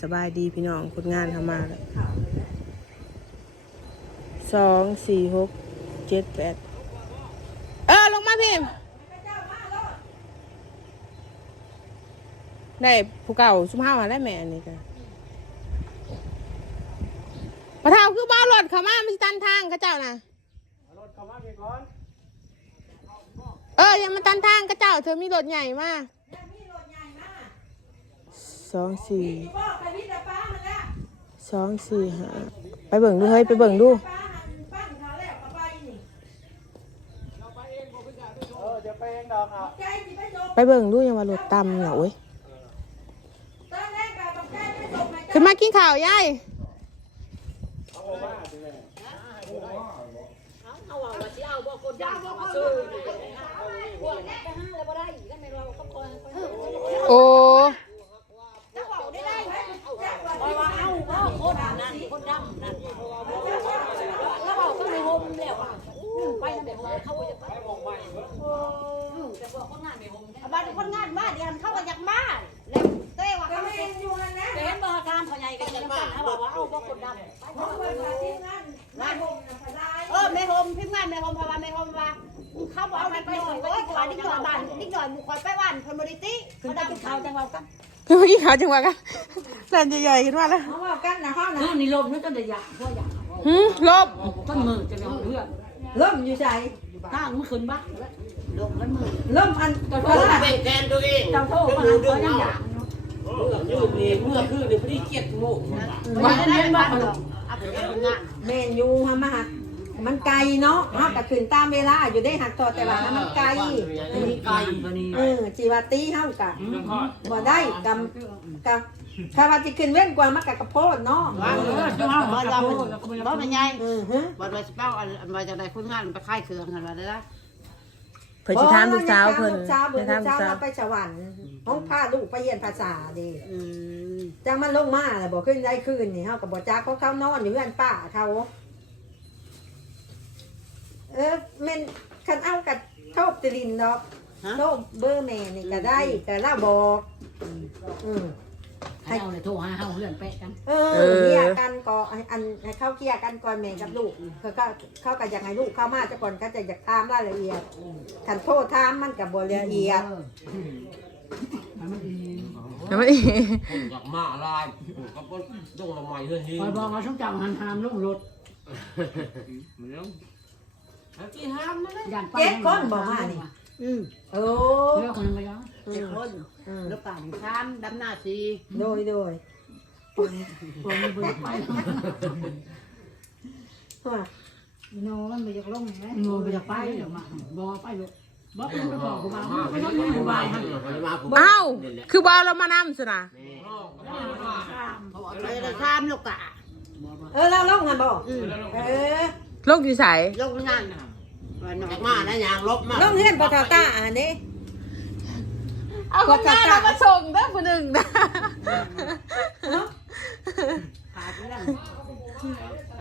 สบายดีพี่น้องคนงานทำมาแล้วสองสี่หกเจ็ดแปดเออลงมาพิมพ์ได้ผู้เก่าสุภาพมาได้แม่อันนี้กันพระเท้าคือบ้ารถเขามาไม่ตันทางเขาเจ้านะรถเข้ามาพี่ก่อนเออยังมันตันทางเขาเจ้า เธอมีรถใหญ่มาก สองสี่สองสี่ห้าไปเบิ่งดูเฮ้ยไปเบิ่งดูไปเองดอกครับไปเบิ่งดูยังว่ารถต่ำเหรอโอ้ยขึ้นมากินข้าวยายโอ เอาออกมาสิแม่โอ้บ้าคนงานบ้านเดียวเขาก็อยากมาแล้วเต้ว่าเขาไม่อยู่นะเห็นบ่ทานพ่อใหญ่กันจังกันเขาบอกว่าเอาบ่คนดำเออแม่โฮมพิมพ์งานแม่โฮมพาว่าแม่โฮมว่าเขาบอกเอาไปหน่อยโอ้ยขอดิ้งหน่อยบ้านดิ้งหน่อยบุคคลไปบ้านคนบริติคือได้กินข้าวจังหว่ากันขึ้นมากินข้าวจังหวะกัน แล่นใหญ่ๆขึ้นมาแล้วเขาว่ากันนะเขานะเออนี่ลมนี่จนได้ยาพ่อยาหืมลบต้นมือจะเอาเรื่องเริ่มอยู่ใจตั้งเมื่อคืนบ้าลมมันมือเริ่มอันเจ้าโทก็ษละเป็นแทนตัวเองเจ้าโทษมาหาพ่อยังยาเมื่อคืนนี่เมื่อคืนนี่พอดีเกียรติโมกวันนี้บ้าเขาเอาไปทำงานเมนยูฮะมาหัก มันไกลเนาะฮะก็ขึ้นตามเวลาอยู่ได้หักต่อแต่ว่ามันไกลมีไก่ตัวนี้เออจีวาตีเฮากะบ่ได้กำกำถ้าว่าสิขึ้นเว้นกว่ามันก็กระโพดเนาะว่าเออจ้าบ่ยาบ่บ่มันใหญ่เออฮะบ่ได้สิเป้าอันมาจากใดคนงานไปค่ายเครื่องกันว่าได้ละเพิ่นสิถามลูกสาวเพิ่นลูกสาวเพิ่สินถามลูกสาวลูกสาวเราไปสวรรค์ห้องพาลูกไปเรียนภาษาดิอืมจังมันลงมาแล้วบ่ขึ้นได้คืนนี่เฮาก็บ่จักเพราะเขานอนอยู่เรือนป้าเขา เออแม่นคันเอากับโทบตรินดอกโทบเบอร์แม่นี่ก็ได้ก็เล่าบอกอืม ให้เอาเลยโทรหาเฮาเรื่องแปะกันเออเคลียร์กันก่อนอันให้เขาเคลียร์กันก่อนแม่กับลูกเขาก็เขาก็อยากให้ลูกเข้ามาจะก่อนก็จะอยากถามรายละเอียดคันโทษถามมันก็บ่ละเอียดมันดีแล้วมันอีผมอยากมาลายกับต้นดงละไม้เฮ้ยคอยบอกว่าช่องจังหันหามลงรถ ที่ห้ามนะย่านไปเจ็ดคนบอกมานี่ อืมโอ้เรื่องคนไปยังอืเจ็ดมคนอืมแล้วป่านสามดำหน้าสีโดยโดยคนคนมันไปไปว่าโนมันไปยกลงไหมงูไปจะไปเดี๋ยวมาบอไปลูกบอกไปบอกกูมาไปนอนอยู่ในบ้านฮะมาผมเอ้าคือบ่เอาเรามานำสินะเขาบอกเลยเลยข้ามลูกกะเออเราลงนะบอกเออโลกอยู่ไสลงงาน วันนออยากมานะยางลบมาลงเฮือนปะทาตาอันนี้เอาคนงานเรามาส่งเด้อผู้หนึ่งนะขาดเรื่อง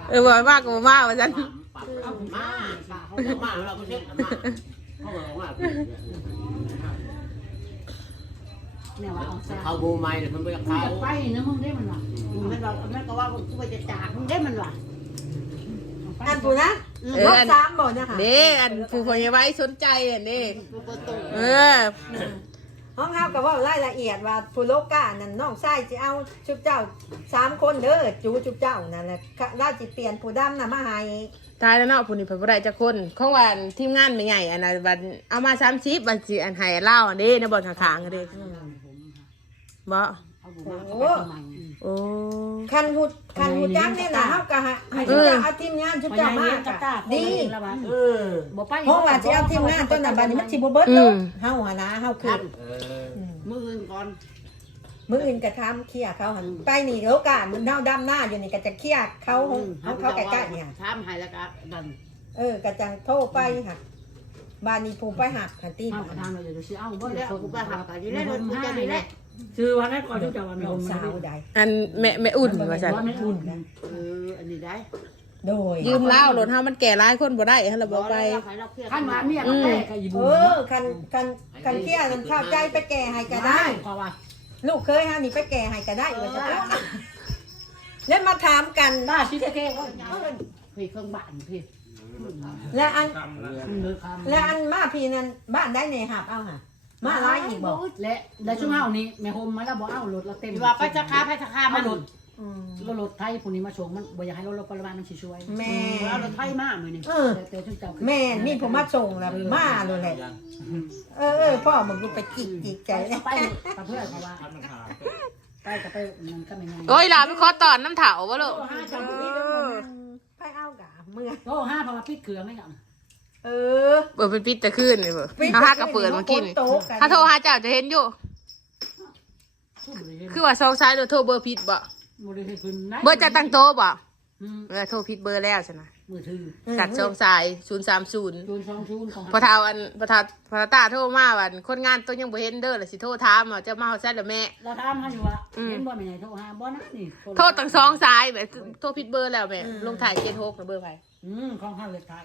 เออบ่มากก็บ่มาว่าซั่นมาอยากมาเราก็เช็ดมาเขาบอกว่าเนี่ยว่าเอาซะเขาบูไม้เลยมันไม่อยากมึงเขาจะไปนะมึงได้มันวะมันบอกมันก็ว่ากูไปจะจากมึงได้มันวะอันผู้นะ รถสามบ่นะคะเด้อันผู้คนยังไว้สนใจอันนี้กูก็ตเออ ห้องเฮาก็เว่ารายละเอียดว่าผู้โลกานั่นน้องชายสิเอาชุบเจ้าสามคนเด้อจูชุบเจ้านั่นแหละราสิเปลี่ยนผู้ดำน่ะมาให้ตายแล้วเนาะผู้นี้เพิ่นบ่ได้จักคนของว่าทีมงานไม่ใหญ่อันน่ะบัดเอามา30บัดสิอันให้เล่าอันนี้ในบ่อนข้างๆอันนี้บ่เอาบุมาเขาไปทำไมโอ้ คันหูคันหูจักเนี่ยนะเฮาก็ให้ให้ชุบเจ้าเอาทีมงานชุบเจ้ามาดีเออบ่ไปเพราะว่าสิเอาทีมงานต้นน่ะบัดนี้มันสิบ่เบิดเนาะเฮาหานะเฮาคือเออมือก่อน มื้ออื่นก็ทำเคลียร์เขาหั่นไปนี่โลกามันเฮาดำหน้าอยู่นี่ก็จะเคลียร์เขาเฮาเขาใกล้ๆเนี่ยทำให้แล้วก็ดันเออกระจังโทรไปหักบ้านนี้ผูไปหักหันตีทำบ้ากระนทางเราจะซื้อเอาบ่บ่แล้แล้ววกูกูไปไปหัหักกกันอยู่แล้วกูจะนี่แหละ ซื้อวันนั้นก่อนที่จะวันน้องสาวใดอันแม่แม่อุ่นว่าซั่นไม่อุ่นเอออันนี้ได้โดยยืมเหล้ารถเฮามันแก่หลายคนบ่ได้หั่นล่ะบ่ไปขั้นมาเมียก็แก่ก็อีเอบุญอคันคันคันเคลียร์กันเข้าใจไปแก่ให้ก็ได้ เพราะว่าลูกเคยฮะนี่ไปแก่ให้ก็ได้ว่าจะแล้วมาถามกันบ้าชิเก้ก็พี่เครื่องบ้านพี่แล้วอันมันเลยคำแล้วอันมาพี่นั่นบ้านได้ในหับเอาค่ะ มาร้ายอีกบอกและและช่วงเฮานี้แม่โฮมมาแล้วบ่เอารถเราเต็มว่าไปจะค้าไปจะค้ามามาหรลุถดอืมรถรถไทยพวกนี้มาชงมันบ่อยากให้รถรถปริมาณมันสิช่วยแม่เอารถไทยมามือนี่เออแต่แต่ช่วงเจ้าแม่นมีผมมาส่งแล้วมาเลยแหละเออเออพ่อมึงกูไปจิกจิกใจไปไปเพื่อนเพราะว่าไปกับไปมันก็ไม่ง่ายโอ้ยหลานไปขอตอนน้ำเถาบ่ลูกห้าเอจังอไปเอากะเมื่อโอ้ห้าเพราะว่าปิดเครื่องไม่กัน เออเปิดเป็นปิดแต่ขึ้นเลยเบ่เอาห้ากระเปิดมากินโต๊ะกันถ้าโทรหาเจ้าจะเห็นอยู่สู้เลยคือว่าซองซ้ายโดยโทรเบอร์ผิดบ่มือถือคืนเบอร์จะตั้งโต๊ะบ่เออโทรผิดเบอร์แล้วใช่ไหมมือถือตัดซองซ้ายศูนย์สามศูนย์จูนสองจูนของพอเท้าอันพอเท้าพอเท้าตาโทรมาวันคนงานตัวยังบ่เห็นเด้อเลยสิโทรถามว่าเจะมาเฮาแซ่หรือแม่เราถามเขาอยู่ว่าเห็นบ่ไม่ไงโทรหาบ่นะนี่โทรตั้งสองซ้ายแบบโทรผิดเบอร์แล้วแม่ลงถ่ายเจ็ดหกนะเบอร์ไผอืมของข้าเลยทาย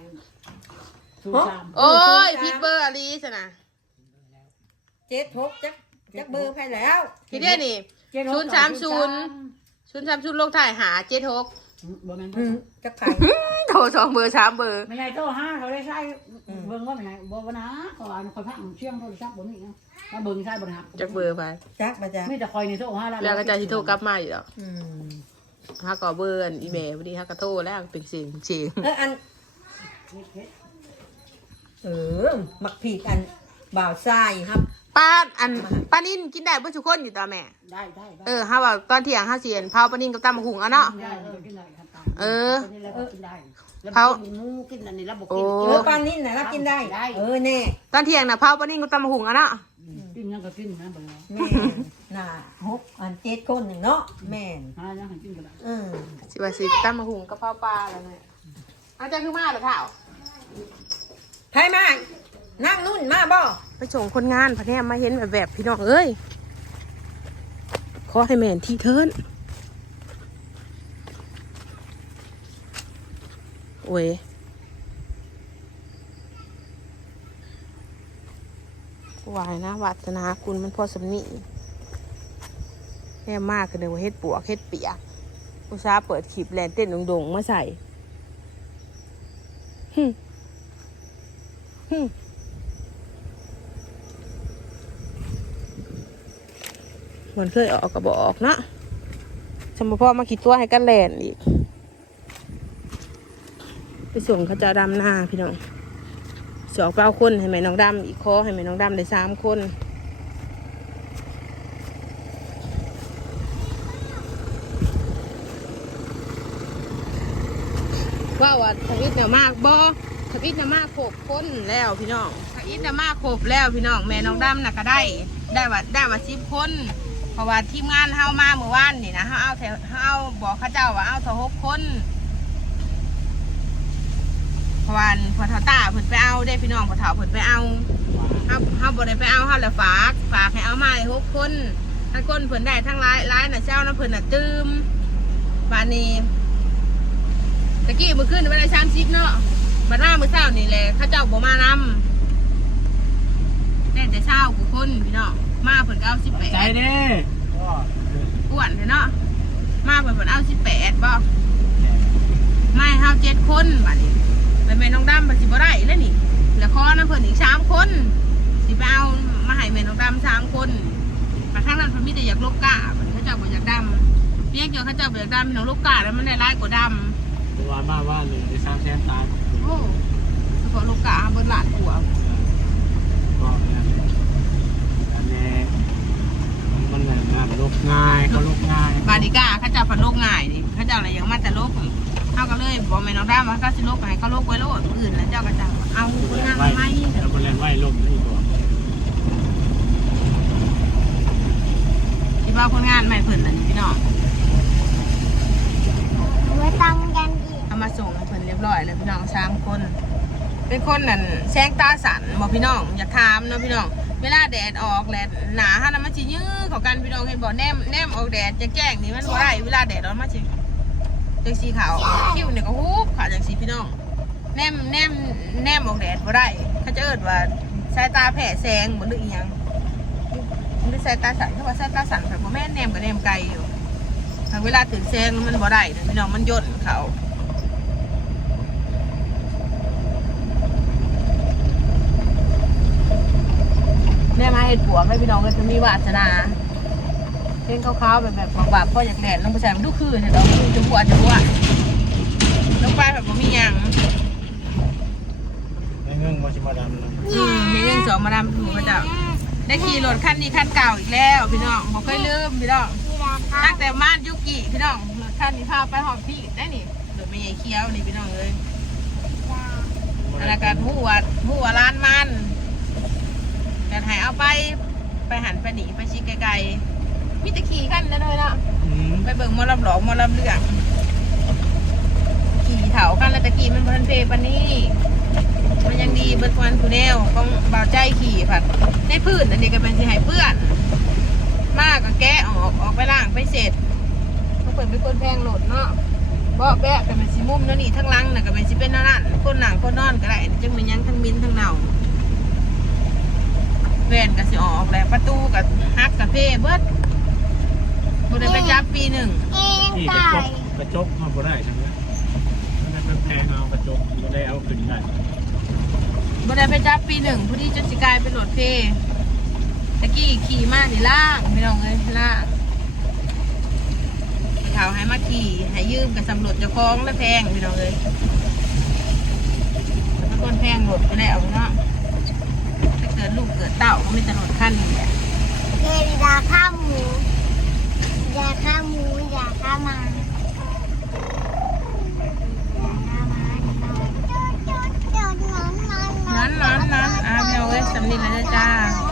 สูสามโอ้ยผิดเบอร์อลีซะนะเจ็ดหกจักจักเบอร์ไปแล้วทีเดียวนี่ศูนย์สามศูนย์ชุนทำชุนลงถ่ายหาเจ็ดหกบ่แม่นอืมจักไข่โทรสองเบอร์สามเบอร์ไม่ไงโทรหาเขาได้ใช้เบิ่งว่าไม่ไงบ่บ่นะเขาอ่านคอยพังเชียงโทรศัพท์บ่มีนะมาเบิ่งใช้บ่นะครับจากเบอร์ไปจักมาจ้ะมีแต่คอยนี่โทรหาแล้วก็จะที่โทรกลับมาอยู่แล้วอืมฮาก็เบอร์อันอีเมลพอดีฮาก็โทรแล้วเป็นเสียงเสียงเอออัน เออมักผิดอันบ่าวทรายครับ ป้าอันป้านินกินได้เพื่อทุกคนอยู่ต่อแม่ได้ได้เออฮาว่าตอนเที่ยงฮาเสียนเผาป้านินกับตำมะหุงเอาเนาะ ได้กินได้ครับเออกินได้แล้วกินหมูกินอันนี้แล้วบอกกินโอ้ เออปานนี้นะรับกินได้ เออแน่ตอนเที่ยงน่ะเผาป้านินกับตำมะหุงเอาเนาะกินยังก็กินนะเบิ่งแม่นน่ะหกอันเจ็ดคนหนึ่งเนาะแม่นหายังให้กินก็ได้อืมสิว่าสิตำมะหุงกับเผาปลาแล้วเนี่ยอาจารย์คือมาเหรอเท้า ไทยมานั่งนุ่นมาบ่ไปส่งคนงานพะเนี่มาเห็นแบบแบบพี่น้องเอ้ยขอให้แม่นที่เทินโอ้ยวายนะวัฒนาคุณมันพอสำนีแย่มากคือเดี๋ยวาเฮ็ดปวกเฮ็ดเปียกอุตสาเปิดขีบแลนเต้นดงๆมาใส่ฮึ เหมือนเคยออกกระบอกนะสมมติพ่อมาคิดตัวให้กันแลนอีก ไปส่งเขาจะดำหน้าพี่น้องสองเป้าคนให้แม่น้องดำอีกคอให้แม่น้องดำได้สามคนว่าว่าทวิตเนี่ยมากบอ ทวิตเนี่ยมากครบคนแล้วพี่น้องทวิตเนี่ยมากครบแล้วพี่น้องแม่น้องดำน่ะก็ได้ ได้ว่าได้ว่าสิบคนเพราะว่าทีมงานเฮามาเมื่อวานนี่นะเฮาเอาแถวเฮาเอาบอกเขาเจ้าว่าเอาเท่าหกคนเพราะว่าพอเท่าตาเพิ่นไปเอาได้พี่น้องพอเท่าเพิ่นไปเอาเฮาเฮาบ่ได้ไปเอาเฮาแล้วฝาก ฝากให้เอามาให้หกคนทั้งคนเพิ่นได้ทั้งร้ายร้ายน่ะเจ้านะเพิ่นน่ะตืมบานนี้ตะกี้มือขึ้นไปได้สามสิบเนาะ บัดหน้ามือเช้านี่แหละเข้าเจ้าบ่มานำได้แต่เช้ากูคนพี่เนาะมาเพิ่นก็เอาสิบแปใจดเด้อ้วนเลยเนาะมาเพิ่นเพิ่นเอาสิบแปดบ่ไม่เฮาเจ็ดคนบัดนี้ไปแม่น้องดำมันสิบ่ได้แล้วนี่แล้วคอนะเพิ่นอีกสามคนสิไปเอามาให้แม่น้องดำสามคนมาทางนั้นเพิ่นมีแต่อยากลกกาเพิ่นเขาเจ้าบ่อยากดำเพียงเดียวเขาเจ้าบ่อยากดำพี่น้องลกกาแล้วมันได้ร้ายกว่าดำตัวมาว่าเลยได้สร้างแสนตาย โอ้เฉพาะลูกกาเบิดหลานผัวก็อันนี้มันเหมือนงานลบง่ายเขาลบง่ายบาดิกาเขาจะพันโลกง่ายดิเขาจะอะไรอย่างมาแต่โลกเขาก็เลยบอกแม่น้องด้ามาก็สิโลกให้เขาโลกไว้โลกอื่นแล้วเจ้าก็จะเอาคนงานไหมแล้วมันแรงไหวลมอีกตัวคิดว่าคนงานใหม่เพิ่นนั่นพี่น้อง ไว้ตังกันอีก เอามาส่งให้เพิ่นเร้อยแล้วพี่น้องสามคน เป็นคนนั่นแซงตาสันบอกพี่น้อง อย่าถามเนาะพี่น้อง เวลาแดดออกแดดหนาฮะนะมันสิยื้อของกันพี่น้องเห็นบอกแนมแนมออกแดดจะแจ้งนี่มันบ่ได้เวลาแดดร้อนมาสิงจังสีขาวคิ้วเนี่ยก็ฮูบขาจังสีพี่น้อง แนมแนมแนมออกแดดบ่ได้เขาจะเอิดว่าสายตาแผ่แสงบ่หรืออีหยังมันไม่ใส่ตาสันเพราว่าใส่ตาสันแบบว่าแม่แนมกับแนมไกลอยู่ทางเวลาตื่นแซงมันบ่ได้พี่น้องมันย่นเขาแม่มาเห็ดผัวให้พี่น้องก็จะมีวาสนาเส้นขาวๆแบบแบบบางๆพ่ออยากแดดลงไปใส่มันดูคือเนี่ยเราดูจะหัวจะหัวลงไปแบบว่ามีหยังในเงื่อนมาชิมาดำนะอืมมีเรื่องสองมาดามถูกพระเจ้าได้ขี่รถคันนี้คันเก่าอีกแล้ว พี่น้องบอกเคยลืมพี่น้องที่ราคาตั้งแต่มาดยุกิพี่น้องรถคันนี้พาไปหอบพี่ได้นี่รถไม่ใหญ่เคี้ยวนี่พี่น้องเลยธนาคารหัวหัวร้านมัน แต่หายเอาไปไปหันไปหนีไปชิไกลๆมีแต่ขี่กันนั่นเลยเนาะอืมไปเบิ่งหมอลำหลอกหมอลำเลืองขี่เถากันแล้วตะกี้มันพันเพปันนี้มันยังดีเบิดวันคูแนวของเบาใจขี่ผัดในพื้นอันนี้ก็เป็นสิใหายเปื้อน มากก็แกะออกออกไปล่างไปเสร็จก็เปิดเป็นคนแพงโหลดเนาะเบาะแบะก็เป็นสีมุมเนาะนี่ทั้งหลังน่ะก็เป็นสิเป็นนั่นนั่นคนหนังคนนอนก็ได้จังเป็นหยังทั้งมิ้นทั้งเน่า แวนก็สิออกแล้วประตูก็ฮักกับเพ่เบิดบ่ได้ไปจับปีหนึ่งเองที่กระไก่จกกระจกมาบ่ได้ใช่ไหมมันเป็นแพงเอากระจกไม่ได้เอาขึ้นได้บ่ได้ไปจับปีหนึ่งผู้ที่จนสิกลายเป็นรถเพ่ตะกี้ขี่มานี่ล่างไม่ต้องเลยล่างไปเขาให้มาขี่ให้ยืมกับสำรวจเจ้าของแล้วแพงพี่น้องเลยแล้วก็แพงรถไปแล้วเนาะถ้า เกิดลูกเกิดเต่าก็ไม่จะรถขั้นนี้แหละเงินราคาหมูราคาหมูราคาหมาราคาหมาเนาะนั้นนั้นนั้นอะพี่น้องเอ้ยสำนิทแล้วจ้าเ